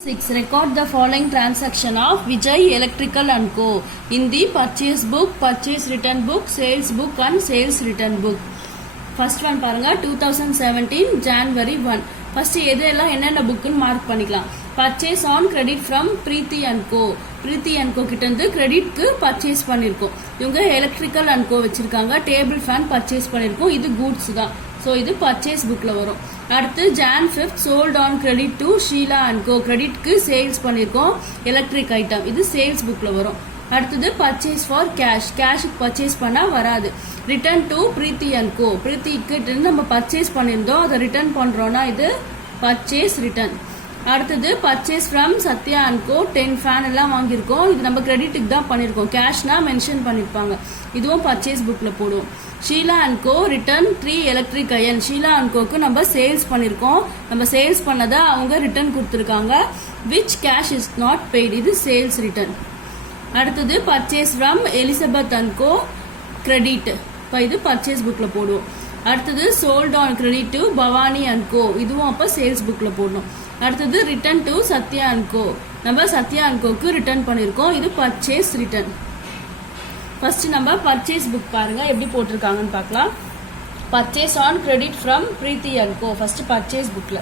6. Record the following transaction of Vijay Electrical and Co. in the purchase book, purchase return book, sales book and sales return book. First one பாருங்க 2017 January 1. First எதெல்லாம் என்னென்ன புக்குன்னு mark பண்ணிக்கலாம். Purchase on credit from Preeti and Co. Preeti and Co கிட்ட இருந்து கிரெடிட்க்கு purchase பண்ணிருக்கோம். இவங்க electrical and கோ வச்சிருக்காங்க. Table fan purchase பண்ணிருக்கோம். இது கூட்ஸ் தான். ஸோ இது பர்ச்சேஸ் புக்ல வரும். அடுத்து Jan 5th sold on credit to Sheila and Co. கிரெடிட்க்கு சேல்ஸ் பண்ணிருக்கோம். எலக்ட்ரிக் ஐட்டம் இது சேல்ஸ் புக்ல வரும். அடுத்தது பர்ச்சேஸ் ஃபார் கேஷ் கேஷுக்கு பர்ச்சேஸ் பண்ணா வராது. Return to Preethi and co பிரீத்திக்கு நம்ம பர்ச்சேஸ் பண்ணியிருந்தோம் அதை ரிட்டர்ன் பண்றோம்னா இது பர்ச்சேஸ் ரிட்டர்ன். அடுத்தது purchase from Sathya and co 10 fan எல்லாம் வாங்கியிருக்கோம். இது நம்ம கிரெடிட்டுக்கு தான் பண்ணியிருக்கோம். கேஷ்னா மென்ஷன் பண்ணியிருப்பாங்க. இதுவும் பர்ச்சேஸ் புக்ல போடுவோம். Sheela and co return 3 electric iron. Sheela and கோக்கு நம்ம சேல்ஸ் பண்ணியிருக்கோம். நம்ம சேல்ஸ் பண்ணதை அவங்க ரிட்டர்ன் கொடுத்துருக்காங்க. Which cash is not paid இது சேல்ஸ் ரிட்டர்ன். அடுத்தது purchase from Elizabeth and co credit. இப்போ இது பர்ச்சேஸ் புக்ல போடுவோம். அடுத்தது sold on credit to Bhavani and co இதுவும் அப்போ சேல்ஸ் புக்ல போடணும். அடுத்தது return to Sathya and co நம்ம சத்யா அண்ட் கோக்கு ரிட்டர்ன் பண்ணியிருக்கோம். இது பர்ச்சேஸ் ரிட்டர்ன். ஃபர்ஸ்ட் நம்ம பர்ச்சேஸ் புக் பாருங்க எப்படி போட்டிருக்காங்கன்னு பார்க்கலாம். Purchase on credit from Preethi and co first purchase புக்ல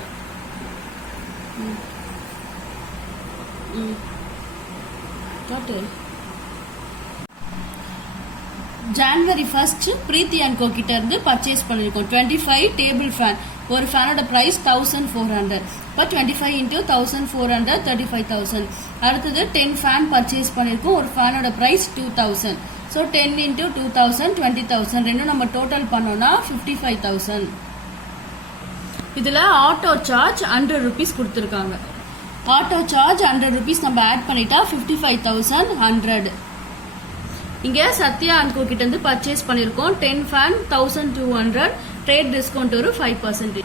January 1st Preethi and co கிட்ட இருந்து பர்ச்சேஸ் பண்ணிருக்கோம். 25 டேபிள் ஃபேன் ஒரு ஃபேனோட பிரைஸ் 1400. இப்போ 25 into 1400 35,000. அடுத்தது 10 ஃபேன் பர்ச்சேஸ் பண்ணிருக்கோம். ஒரு ஃபேனோட பிரைஸ் 2000. So 10 into 2000 20,000. ரெண்டும் நம்ம டோட்டல் பண்ணோம்னா 55,000. இதுல ஆட்டோ சார்ஜ் 100 rupees கொடுத்துருக்காங்க. ஆட்டோ சார்ஜ் 100 rupees நம்ம ஆட் பண்ணிட்டா 55,100. இங்க சத்யா அண்ட் கோ கிட்ட இருந்து பர்ச்சேஸ் பண்ணிருக்கோம். 10 ஃபேன் 1200. ட்ரேட் டிஸ்கவுண்ட் ஒரு 5%.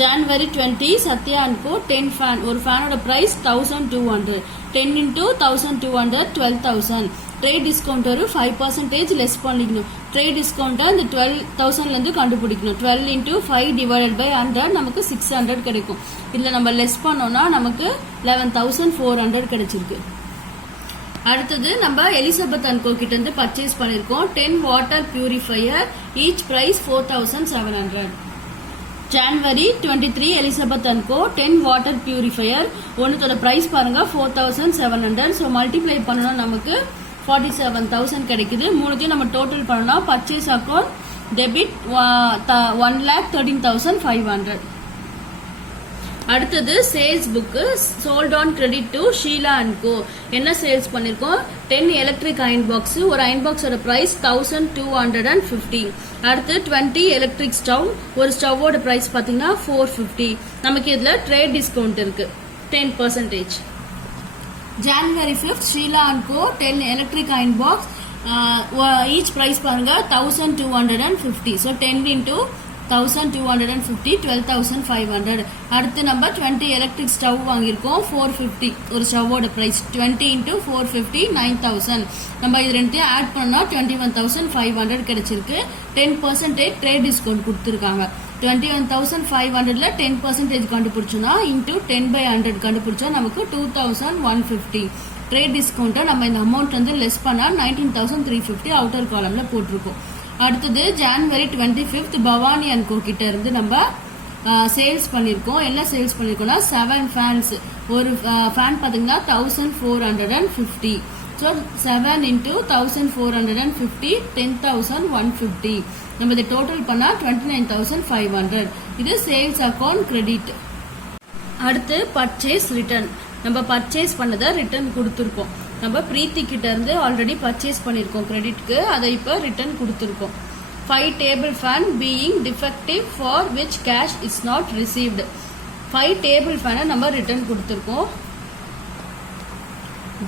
January 20 Sathya and co 10 fan ஒரு ஃபேனோட பிரைஸ் 1200. 10 into 1200 12,000. ட்ரேட் டிஸ்கவுண்ட் ஒரு 5% லெஸ் பண்ணிக்கணும். ட்ரேட் டிஸ்கவுண்ட் இந்த 12,000ல இருந்து கண்டுபிடிக்கணும். 12 into 5 divided by 100 நமக்கு 600 கிடைக்கும். இதுல நம்ம லெஸ் பண்ணோம்னா நமக்கு 11,400 கிடைச்சிருக்கு. அடுத்தது நம்ம எலிசபெத் அண்ட் கோ கிட்ட இருந்து பர்ச்சேஸ் பண்ணிருக்கோம். 10 water purifier each price 4,700. January 23 Elizabeth and co 10 water purifier ஒன்னுத்தோட பிரைஸ் பாருங்க 4,700. ஸோ மல்டிப்ளை பண்ணோம்னா நமக்கு 47,000 கிடைக்குது. மூணுத்தையும் நம்ம டோட்டல் பண்ணோம்னா பர்ச்சேஸ் அக்கௌண்ட் டெபிட் 1,13,500. அடுத்தது sales book sold on credit to Sheela and co என்ன சேல்ஸ் பண்ணிருக்கோம். 10 எலக்ட்ரிக் அயன் பாக்ஸ் ஒரு அயன் பாக்ஸோட பிரைஸ் 1,250. அடுத்து 20 எலக்ட்ரிக் ஸ்டவ் ஒரு ஸ்டவ்வோட பிரைஸ் பாத்தீங்கன்னா 450. நமக்கு இதுல ட்ரேட் டிஸ்கவுண்ட் இருக்கு 10%. January 5th Sheela and co 10 electric iron box each price பாருங்க 1,250. So 10 into 1,250 12,500. அடுத்து நம்ம 20 எலக்ட்ரிக் ஸ்டவ் வாங்கியிருக்கோம் 450 ஒரு ஸ்டவ்வோட பிரைஸ் 20 into 450 9,000. நம்ம இது ரெண்டையும் ஆட் பண்ணா 21,500 கிடைச்சிருக்கு. 10% ட்ரேட் டிஸ்கவுண்ட் கொடுத்துருக்காங்க. 21,500ல 10% கண்டுபிடிச்சோம்னா இன்டூ 10/100 கண்டுபிடிச்சா நமக்கு 2,150. ட்ரேட் டிஸ்கவுண்ட்டை நம்ம இந்த அமௌண்ட் வந்து லெஸ் பண்ணா 19,350 அவுட்டர் காலம்ல போட்டிருக்கோம். அடுத்தது January 25th Bhavani and co கிட்ட இருந்து நம்ம சேல்ஸ் பண்ணிருக்கோம். என்ன சேல்ஸ் பண்ணிருக்கோம்னா 7 ஃபேன்ஸ் ஒரு ஃபேன் பாத்தீங்கன்னா 1,450. So 7 into 1,450 10,150. நம்ம இதை டோட்டல் பண்ணா 29,500. இது சேல்ஸ் அக்கௌண்ட் கிரெடிட். அடுத்து பர்ச்சேஸ் ரிட்டர்ன் நம்ம பர்ச்சேஸ் பண்ணதை ரிட்டர்ன் கொடுத்துருக்கோம். நம்ம பிரீத்தி கிட்ட இருந்து ஆல்ரெடி பர்ச்சேஸ் பண்ணிருக்கோம் கிரெடிட்க்கு அதை இப்போ ரிட்டர்ன் கொடுத்துருக்கோம். 5 table fan being defective for which cash is not received. 5 table ஃபேனை நம்ம ரிட்டர்ன் கொடுத்துருக்கோம்.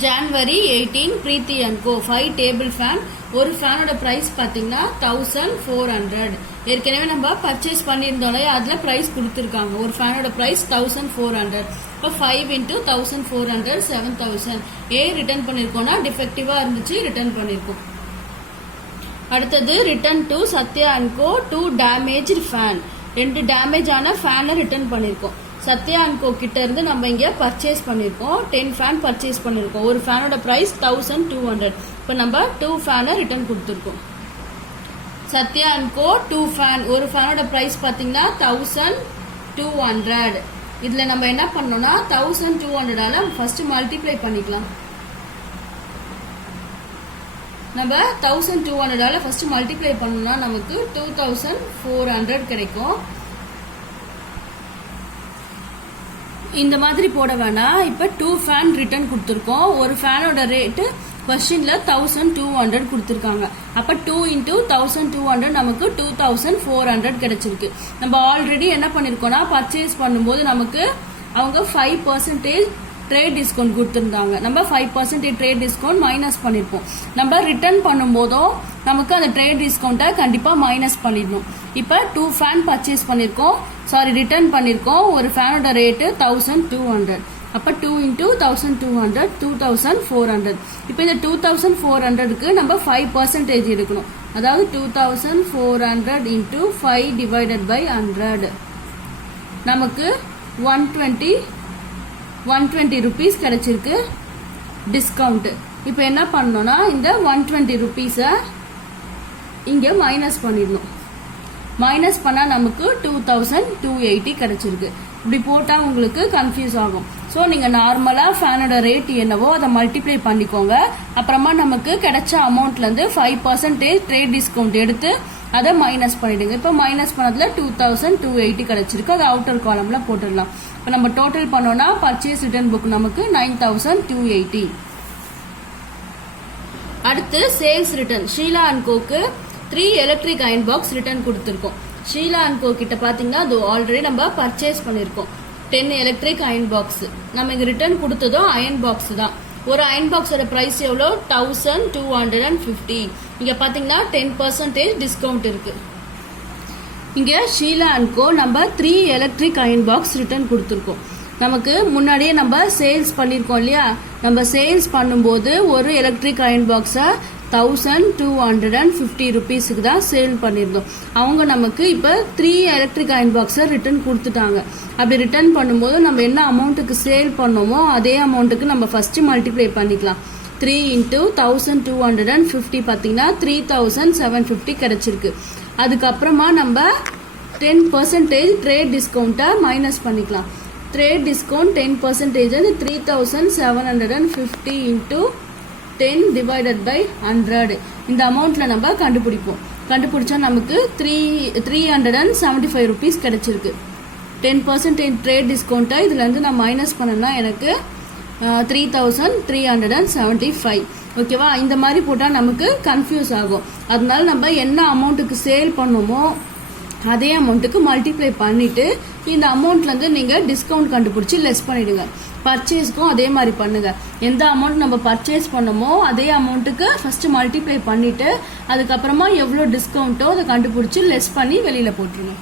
January 18 Preethi and co 5 table fan ஒரு ஃபேனோட பிரைஸ் பாத்தீங்கன்னா 1,400. ஏற்கனவே நம்ம பர்ச்சேஸ் பண்ணியிருந்தோம் அதுல பிரைஸ் கொடுத்துருக்காங்க. ஒரு ஃபேனோட பிரைஸ் 1,400. இப்போ 5 into 1,400 7,000. ரிட்டர்ன் பண்ணிருக்கோம்னா டிஃபெக்டிவா இருந்துச்சு ரிட்டர்ன் பண்ணிருக்கோம். அடுத்தது return to Sathya and co 2 damage fan 2 damage ஆன ஃபேனை ரிட்டர்ன் பண்ணிருக்கோம். சத்யா அண்ட் கோ கிட்ட இருந்து நம்ம இங்க பர்ச்சேஸ் பண்ணிருக்கோம். 10 ஃபேன் பர்ச்சேஸ் பண்ணிருக்கோம். ஒரு ஃபேனோட பிரைஸ் 1200. இப்போ நம்ம 2 ஃபேனை ரிட்டர்ன் கொடுத்துருக்கோம். சத்யா அண்ட் கோ 2 ஃபேன், ஒரு ஃபேனோட பிரைஸ் பாத்தீங்கன்னா 1200. இதுல நம்ம என்ன பண்ணோம்னா 1200 ஃபர்ஸ்ட் மல்டிப்ளை பண்ணிக்கலாம். நம்ம 1200 ஃபர்ஸ்ட் மல்டிப்ளை பண்ணோம்னா நமக்கு 2400 கிடைக்கும். இந்த மாதிரி போட வேணாம். இப்ப 2 ஃபேன் ரிட்டர்ன் கொடுத்துருக்கோம். ஒரு ஃபேனோட ரேட்டு கொஸ்டின்ல 1200 கொடுத்துருக்காங்க. அப்ப 2 into 1200 நமக்கு 2400 கிடைச்சிருக்கு. நம்ம ஆல்ரெடி என்ன பண்ணிருக்கோம்னா பர்ச்சேஸ் பண்ணும்போது நமக்கு அவங்க 5% ட்ரேட் டிஸ்கவுண்ட் கொடுத்துருந்தாங்க. நம்ம 5% ட்ரேட் டிஸ்கவுண்ட் மைனஸ் பண்ணிருப்போம். நம்ம ரிட்டர்ன் பண்ணும்போதும் நமக்கு அந்த ட்ரேட் டிஸ்கவுண்ட்டை கண்டிப்பா மைனஸ் பண்ணிடணும். இப்ப 2 ஃபேன் பர்ச்சேஸ் பண்ணிருக்கோம், ரிட்டர்ன் பண்ணிருக்கோம். ஒரு ஃபேனோட ரேட்டு 1200. அப்ப 2 into 1200 2400. இப்ப இந்த 2400க்கு நம்ம 5% எடுக்கணும். அதாவது 2400 into 5 divided by 100 நமக்கு 120 rupees கிடைச்சிருக்கு டிஸ்கவுண்ட். இப்ப என்ன பண்ணணும்னா இந்த 120 rupees இங்க மைனஸ் பண்ணிடணும். மைனஸ் பண்ணா நமக்கு 2280 கிடைச்சிருக்கு. இப்படி போட்டா உங்களுக்கு கன்ஃபியூஸ் ஆகும். சோ நீங்க நார்மலா ஃபேனோட ரேட் என்னவோ அதை மல்டிப்ளை பண்ணிக்கோங்க. அப்புறமா நமக்கு கிடைச்ச அமௌண்ட்ல இருந்து 5% ட்ரேட் டிஸ்கவுண்ட் எடுத்து அதை மைனஸ் பண்ணிடுங்க. இப்ப மைனஸ் பண்ணதுல 2280 கிடைச்சிருக்கு. அது அவுட்டர் காலம்ல போட்டுடலாம். இப்ப நம்ம டோட்டல் பண்ணோம்னா பர்ச்சேஸ் ரிட்டர்ன் புக் நமக்கு 9280. அடுத்து சேல்ஸ் ரிட்டர்ன். ஷீலா அண்ட் கோக்கு 3 எலக்ட்ரிக் அயன் பாக்ஸ் ரிட்டர்ன் கொடுத்துருக்கோம். ஷீலா அண்ட் கோ கிட்ட பாத்தீங்கன்னா அது ஆல்ரெடி நம்ம பர்ச்சேஸ் பண்ணிருக்கோம். 10 எலக்ட்ரிக் அயன் பாக்ஸ். நம்ம இங்க ரிட்டர்ன் கொடுத்ததும் அயன் பாக்ஸ் தான். ஒரு அயன் பாக்ஸோட பிரைஸ் எவ்வளோ 1250. இங்க பாத்தீங்கன்னா 10% டிஸ்கவுண்ட் இருக்கு. இங்க ஷீலா அண்ட் கோ நம்ம 3 எலக்ட்ரிக் அயன் பாக்ஸ் ரிட்டர்ன் கொடுத்துருக்கோம். நமக்கு முன்னாடியே நம்ம சேல்ஸ் பண்ணிருக்கோம் இல்லையா, நம்ம சேல்ஸ் பண்ணும்போது ஒரு எலக்ட்ரிக் அயன் பாக்ஸ 1250 rupeesக்கு தான் சேல் பண்ணிருந்தோம். அவங்க நமக்கு இப்ப 3 எலக்ட்ரிக் அயன் பாக்ஸ ரிட்டர்ன் கொடுத்துட்டாங்க. அப்படி ரிட்டர்ன் பண்ணும்போது நம்ம என்ன அமௌண்ட்டுக்கு சேல் பண்ணோமோ அதே அமௌண்ட்டுக்கு நம்ம ஃபர்ஸ்ட் மல்டிப்ளை பண்ணிக்கலாம். 3 into 1250 பாத்தீங்கன்னா 3750 கிடைச்சிருக்கு. அதுக்கப்புறமா நம்ம 10% ட்ரேட் டிஸ்கவுண்ட்டை மைனஸ் பண்ணிக்கலாம். Trade discount 10% 3750 into 10 divided by 100. இந்த அமௌண்ட்ல நம்ம கண்டுபிடிப்போம். கண்டுபிடிச்சா நமக்கு 375 rupees கிடைச்சிருக்கு. 10% ட்ரேட் டிஸ்கவுண்ட்டை இதுல இருந்து நான் மைனஸ் பண்ணனா எனக்கு 3375. ஓகேவா? இந்த மாதிரி போட்டா நமக்கு கன்ஃபியூஸ் ஆகும். அதனால நம்ம என்ன அமௌண்ட்டுக்கு சேல் பண்ணோமோ அதே அமௌண்ட்டுக்கு மல்டிப்ளை பண்ணிட்டு இந்த அமௌண்ட்ல இருந்து நீங்க டிஸ்கவுண்ட் கண்டுபிடிச்சு லெஸ் பண்ணிடுங்க. பர்ச்சேஸ்க்கும் அதே மாதிரி பண்ணுங்க. எந்த அமௌண்ட் நம்ம பர்ச்சேஸ் பண்ணமோ அதே அமௌண்ட்டுக்கு ஃபர்ஸ்ட் மல்டிப்ளை பண்ணிட்டு அதுக்கப்புறமா எவ்வளோ டிஸ்கவுண்ட்டோ அதை கண்டுபிடிச்சு லெஸ் பண்ணி வெளியில போட்டுருங்க.